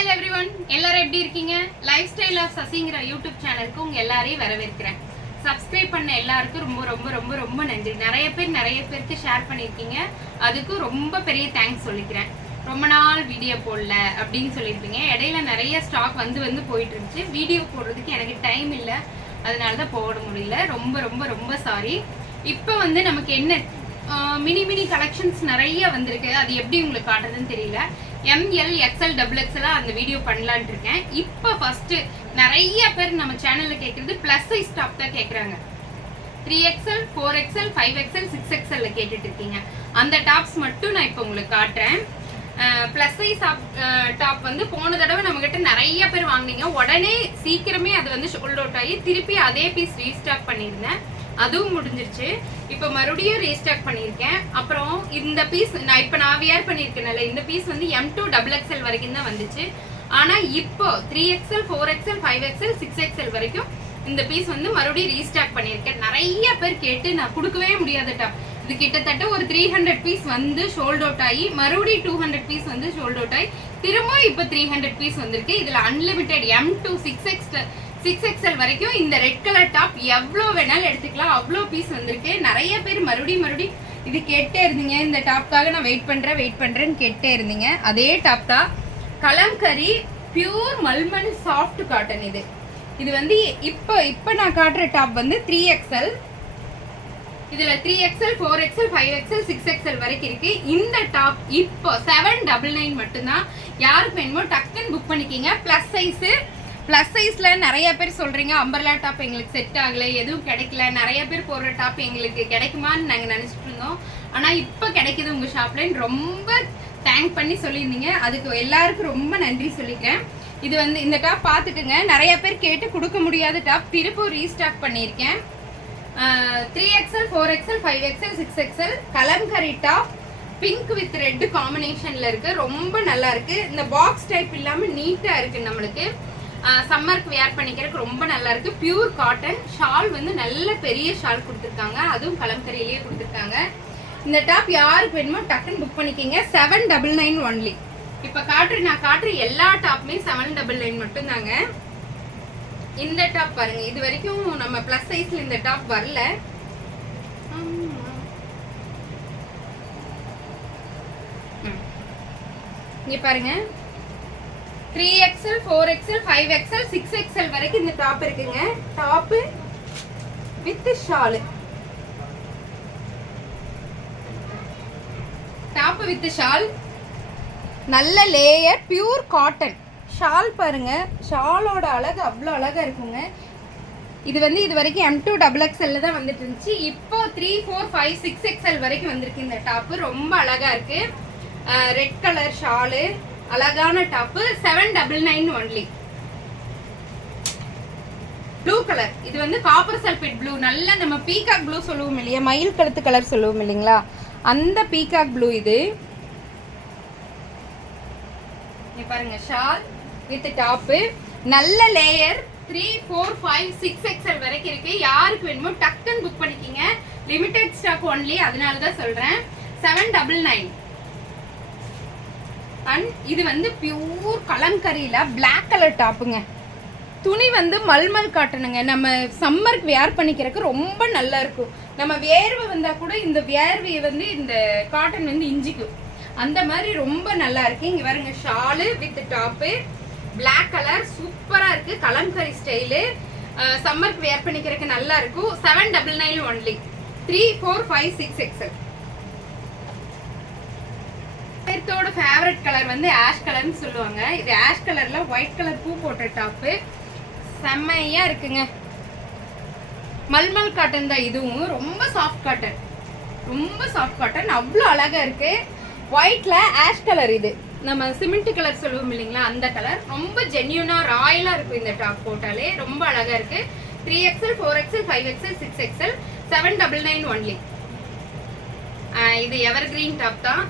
guys everyone, எல்லாரும் எப்படி இருக்கீங்க? லைஃப் ஸ்டைல் ஆஃப் சசிங்கிற யூடியூப் சேனலுக்கு உங்க எல்லாரையும் வரவேற்கிறேன். சப்ஸ்கிரைப் பண்ண எல்லாருக்கும் ரொம்ப ரொம்ப ரொம்ப ரொம்ப நன்றி. நிறைய பேருக்கு ஷேர் பண்ணியிருக்கீங்க. அதுக்கு ரொம்ப பெரிய தேங்க்ஸ் சொல்லிக்கிறேன். ரொம்ப நாள் வீடியோ போடல அப்படின்னு சொல்லியிருப்பீங்க. இடையில நிறைய ஸ்டாக் வந்து போயிட்டு இருந்துச்சு. வீடியோ போடுறதுக்கு எனக்கு டைம் இல்லை, அதனால தான் போட முடியல. ரொம்ப ரொம்ப ரொம்ப சாரி. இப்போ வந்து நமக்கு என்ன மினி கலெக்ஷன்ஸ் நிறைய வந்திருக்கு. அது எப்படி உங்களுக்கு காட்டுறதுன்னு தெரியல. ML XL XXL அந்த வீடியோ பண்ணலான்ட்டு இருக்கேன். இப்போ ஃபர்ஸ்ட் நிறைய பேர் நம்ம சேனல்ல கேட்கறது பிளஸ் சைஸ் டாப் தான் கேட்குறாங்க. 3XL 4XL 5XL 6XL கேட்டுட்டு இருக்கீங்க. அந்த டாப்ஸ் மட்டும் நான் இப்போ உங்களுக்கு காட்டுறேன். பிளஸ் சைஸ் டாப் வந்து போன தடவை நம்ம கிட்ட நிறைய பேர் வாங்கினீங்க. உடனே சீக்கிரமே அது வந்து ஷோல்ட் அவுட் ஆகி திருப்பி அதே பீஸ் ரீஸ்டாக் பண்ணியிருந்தேன். அதுவும் முடிஞ்சிருச்சு. இப்போ மறுபடியும் ரீஸ்டாக் பண்ணியிருக்கேன். அப்புறம் இந்த பீஸ் நான் வியர் பண்ணியிருக்கேன்ல, இந்த பீஸ் வந்து M2 XXL வரைக்கும் தான் வந்துச்சு. ஆனால் இப்போ 3XL 4XL 5XL 6XL வரைக்கும் இந்த பீஸ் வந்து மறுபடியும் ரீஸ்டாக் பண்ணியிருக்கேன். நிறைய பேர் கேட்டு நான் கொடுக்கவே முடியாத டாப். இது கிட்டத்தட்ட ஒரு 300 பீஸ் வந்து ஷோல்ட் அவுட் ஆகி மறுபடியும் 200 பீஸ் வந்து ஷோல்ட் அவுட் ஆகி திரும்ப இப்போ 300 பீஸ் வந்திருக்கு. இதில் அன்லிமிட்டெட் M2 6XL வரைக்கும் இந்த ரெட் கலர் டாப் எவ்வளோ வேணாலும் எடுத்துக்கலாம். அவ்வளோ பீஸ் வந்திருக்கு. நிறைய பேர் மறுபடியும் இது கேட்டே இருந்தீங்க. இந்த டாப்காக நான் வெயிட் பண்ணுறேன்னு கேட்டே இருந்தீங்க. அதே டாப் தான். Kalamkari pure mulmul soft cotton. இது வந்து இப்போ நான் காட்டுற டாப் வந்து 3XL. இதுல 3XL 4XL 5XL 6XL வரைக்கும் இருக்கு. இந்த டாப் இப்போ 799 மட்டும்தான். யாருக்கு வேணுமோ டக்குன்னு புக் பண்ணிக்கிங்க. பிளஸ் சைஸ்ல நிறைய பேர் சொல்றீங்க அம்பர்லா டாப் எங்களுக்கு செட் ஆகல, எதுவும் கிடைக்கல. நிறைய பேர் போடுற டாப் எங்களுக்கு கிடைக்குமான்னு நாங்க நினைச்சிட்டு இருந்தோம். ஆனா இப்போ கிடைக்குது உங்க ஷாப்ல. ரொம்ப தேங்க் பண்ணி சொல்லியிருந்தீங்க. அதுக்கு எல்லாருக்கும் ரொம்ப நன்றி சொல்லிக்கிறேன். இது வந்து இந்த டாப் பார்த்துட்டுங்க. நிறைய பேர் கேட்டு கொடுக்க முடியாத டாப் திருப்பூர் ரீஸ்டாக் பண்ணியிருக்கேன். 3XL 4XL 5XL 6XL kalamkari top pink with red காம்பினேஷன்ல இருக்கு. ரொம்ப நல்லா இருக்கு. இந்த பாக்ஸ் டைப் இல்லாம நீட்டா இருக்கு. நம்மளுக்கு சம்மருக்கு வேர் பண்ணிக்கிறதுக்கு ரொம்ப நல்லா இருக்கு. Pure cotton. ஷால் வந்து நல்ல பெரிய ஷால் கொடுத்துருக்காங்க. அதுவும் கலம்கரியிலேயே கொடுத்துருக்காங்க. இந்த டாப் யாருக்கு வேணுமோ டக்குன்னு புக் பண்ணிக்கிங்க. 799 ஒன்லி. இப்போ நான் காட்டுற எல்லா டாப்புமே 799 மட்டும் தாங்க. இந்த டாப் பாருங்க. இது வரைக்கும் நம்ம பிளஸ் சைஸ்ல இந்த டாப் வரல. இங்க பாருங்க. 3XL 4XL 5XL 6XL வரைக்கும் இந்த டாப் இருக்குங்க. Top with shawl. Top with shawl. நல்ல லேயர் பியூர் காட்டன். ஷால் பாருங்க. ஷாலோட அழகு அவ்வளோ அழகா இருக்குங்க. இது வந்து இது வரைக்கும் M2 XXL தான் வந்துட்டு இருந்துச்சு. இப்போ 3 4 5 6XL வரைக்கும் வந்திருக்கு. இந்த டாப்பு ரொம்ப அழகா இருக்கு. ரெட் கலர் ஷாலு, அழகான டாப்பு. 799 ஒன்லி. Blue colour. இது வந்து காப்பர் சல்பேட் ப்ளூ. நல்ல நம்ம பீகாக் ப்ளூ சொல்லுவோம் இல்லையா, மயில் கழுத்து கலர் சொல்லுவோம் இல்லைங்களா, அந்த பீகாக் ப்ளூ இது. பாருங்க. Shawl with top. நல்ல லேயர். 3 4 5 6XL வரைக்கும் இருக்கு. யாருக்கு வேணுமோ டக்குன்னு புக் பண்ணிக்கிங்க. லிமிடெட் ஸ்டாக் ஒன்லி, அதனால தான் சொல்றேன். 799. அண்ட் இது வந்து பியூர் கலம்கரியில பிளாக் கலர் டாப்புங்க. துணி வந்து மல்மல் காட்டணுங்க. நம்ம சம்மருக்கு வேர் பண்ணிக்கிறதுக்கு ரொம்ப நல்லா இருக்கும். நம்ம வேர்வை வந்தா கூட இந்த வேர்வையை வந்து இந்த காட்டன் வந்து இஞ்சிக்கும். அந்த மாதிரி ரொம்ப நல்லா இருக்கு. இங்க பாருங்க. Shawl with top black colour சூப்பரா இருக்கு. கலம்கரி ஸ்டைலு. சம்மருக்கு வேர் பண்ணிக்கிறதுக்கு நல்லா இருக்கும். 799 ஒன்லி. 3 4 5 6XL. பேர்த்தோட ஃபேவரட் கலர் வந்து ஆஷ் கலர்னு சொல்லுவாங்க. இது ஆஷ் கலர்ல ஒயிட் கலர் பூ போட்ட டாப்பு. செம்மையா இருக்குங்க. மல்மல் காட்டன் தான். இதுவும் ரொம்ப சாஃப்ட் காட்டன். அவ்வளோ அழகா இருக்கு. ஒயிட்ல ஆஷ் கலர். இது நம்ம சிமெண்ட் கலர் சொல்லுவோம் இல்லைங்களா, அந்த கலர். ரொம்ப ஜென்யூனா ராயலா இருக்கும். இந்த டாப் போட்டாலே ரொம்ப அழகா இருக்கு. 3XL 4XL 5XL 6XL 799 only. இது எவர் கிரீன் டாப் தான்.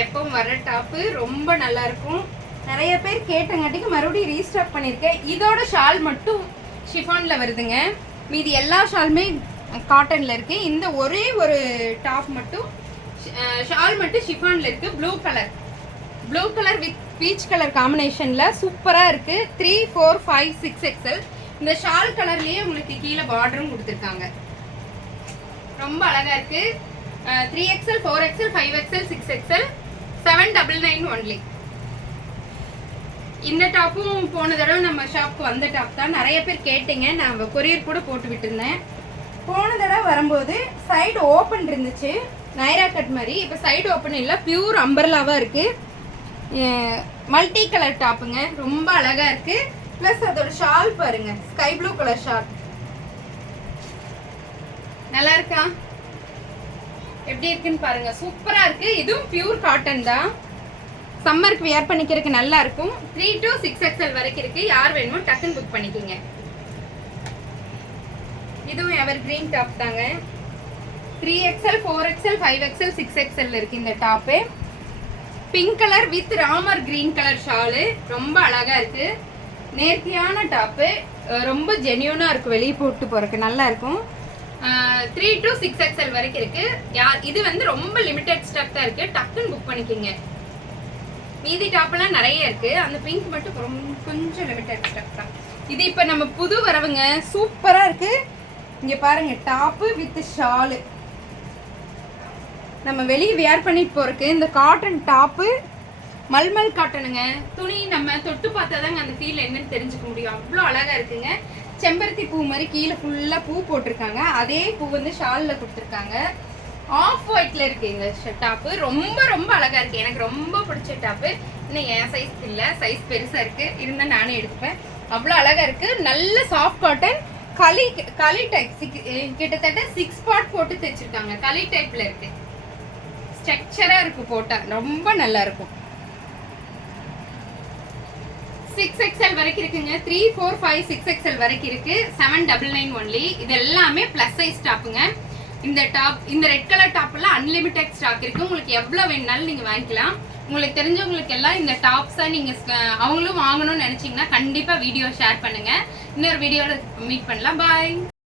எப்பவும் வர்ற டாப்பு. ரொம்ப நல்லா இருக்கும். நிறைய பேர் கேட்டங்காட்டிக்கு மறுபடியும் ரீஸ்டாக் பண்ணியிருக்கேன். இதோட ஷால் மட்டும் ஷிஃபான்ல வருதுங்க. மீதி எல்லா ஷாலுமே காட்டன்ல இருக்கு. இந்த ஒரே ஒரு டாப் மட்டும் ஷால் மட்டும் ஷிஃபான்ல இருக்கு. Blue colour blue colour with peach colour காம்பினேஷனில் சூப்பராக இருக்குது. 3, 4, 5, 6 XL. இந்த ஷால் கலர்லேயே உங்களுக்கு கீழே பார்டரும் கொடுத்துருக்காங்க. ரொம்ப அழகாக இருக்குது. 3XL, 4XL, 5XL, 6XL, 799 only. இந்த டாப்பும் போன தடவை நம்ம ஷாப்புக்கு வந்த டாப் தான். நிறைய பேர் கேட்டீங்க, நான் கொரியர் கூட போட்டு விட்டுருந்தேன். போன தடவை வரும்போது சைடு ஓப்பன் இருந்துச்சு, நைரா கட் மாதிரி. இப்போ சைடு ஓப்பன் இல்லை, பியூர் அம்பர்லாவாக இருக்குது. மல்டி கலர் டாப்புங்க, ரொம்ப அழகாக இருக்குது. ப்ளஸ் அதோட ஷால் பாருங்க, ஸ்கை ப்ளூ கலர் ஷால். நல்லா இருக்கா? எப்படி இருக்குன்னு பாருங்க, சூப்பரா இருக்கு. இதுவும் பியூர் காட்டன் தான், சம்மருக்கு வியர் பண்ணிக்கிறதுக்கு நல்லா இருக்கும். 3 to 6XL வரைக்கும் இருக்கு. யார் வேணுமோ டக்குன்னு புக் பண்ணிக்கோங்க. இதுவும் எவர் கிரீன் டாப் தாங்க. 3XL, 4XL, 5XL, 6XL இருக்கு இந்த top. Pink colour with Ramar green colour Shalu, ரொம்ப அழகா இருக்கு. நேர்த்தியான டாப்பு, ரொம்ப ஜென்யூனா இருக்கு, வெளியே போட்டு போறதுக்கு நல்லா இருக்கும். 3 to 6XL வரைக்கும் இருக்கு. இது வந்து ரொம்ப லிமிடெட் ஸ்டாக் தான் இருக்கு, டக்குன்னு புக் பண்ணிக்கோங்க. மீதி டாப்லாம் நிறைய இருக்கு, அந்த பிங்க் மட்டும் கொஞ்சம் லிமிடெட் ஸ்டாக் தான். இது இப்போ நம்ம புது வரவுங்க, சூப்பரா இருக்கு. இங்க பாருங்க, டாப்பு வித் ஷாலு, நம்ம வெளியே வியர் பண்ணிட்டு போறதுக்கு. இந்த காட்டன் டாப்பு மல்மல் காட்டனுங்க. துணி நம்ம தொட்டு பார்த்தா தாங்க அந்த ஃபீல் என்னன்னு தெரிஞ்சுக்க முடியும். அவ்வளோ அழகா இருக்குங்க. செம்பருத்தி பூ மாதிரி கீழே ஃபுல்லாக பூ போட்டிருக்காங்க. அதே பூ வந்து ஷாலில் கொடுத்துருக்காங்க. ஆஃப் ஒயிட்ல இருக்கு இந்த டாப்பு. ரொம்ப ரொம்ப அழகா இருக்கு, எனக்கு ரொம்ப பிடிச்ச டாப்பு. இன்னும் என் சைஸ் இல்லை, சைஸ் பெருசாக இருக்கு, இருந்தால் நானே எடுத்துப்பேன். அவ்வளோ அழகா இருக்கு. நல்ல சாஃப்ட் காட்டன், களி டைப். கிட்டத்தட்ட 6 பார்ட் போட்டு தைச்சிருக்காங்க. களி டைப்ல இருக்கு, ஸ்ட்ரக்சரா இருக்கு, போட்டா ரொம்ப நல்லா இருக்கும். 6XL வரைக்கும் இருக்குங்க. 3, 4, 5, 6XL வரைக்கும் இருக்கு. 799 ஒன்லி. இது எல்லாமே பிளஸ் சைஸ் டாப்புங்க. இந்த டாப், இந்த ரெட் கலர் டாப்லாம் அன்லிமிட்டெட் ஸ்டாக் இருக்கு. உங்களுக்கு எவ்வளவு வேணும்னாலும் நீங்க வாங்கிக்கலாம். உங்களுக்கு தெரிஞ்சவங்களுக்கு எல்லாம் இந்த டாப்ஸை நீங்க அவங்களும் வாங்கணும்னு நினைச்சீங்கன்னா கண்டிப்பா வீடியோ ஷேர் பண்ணுங்க. இன்னொரு வீடியோல மீட் பண்ணலாம். பாய்.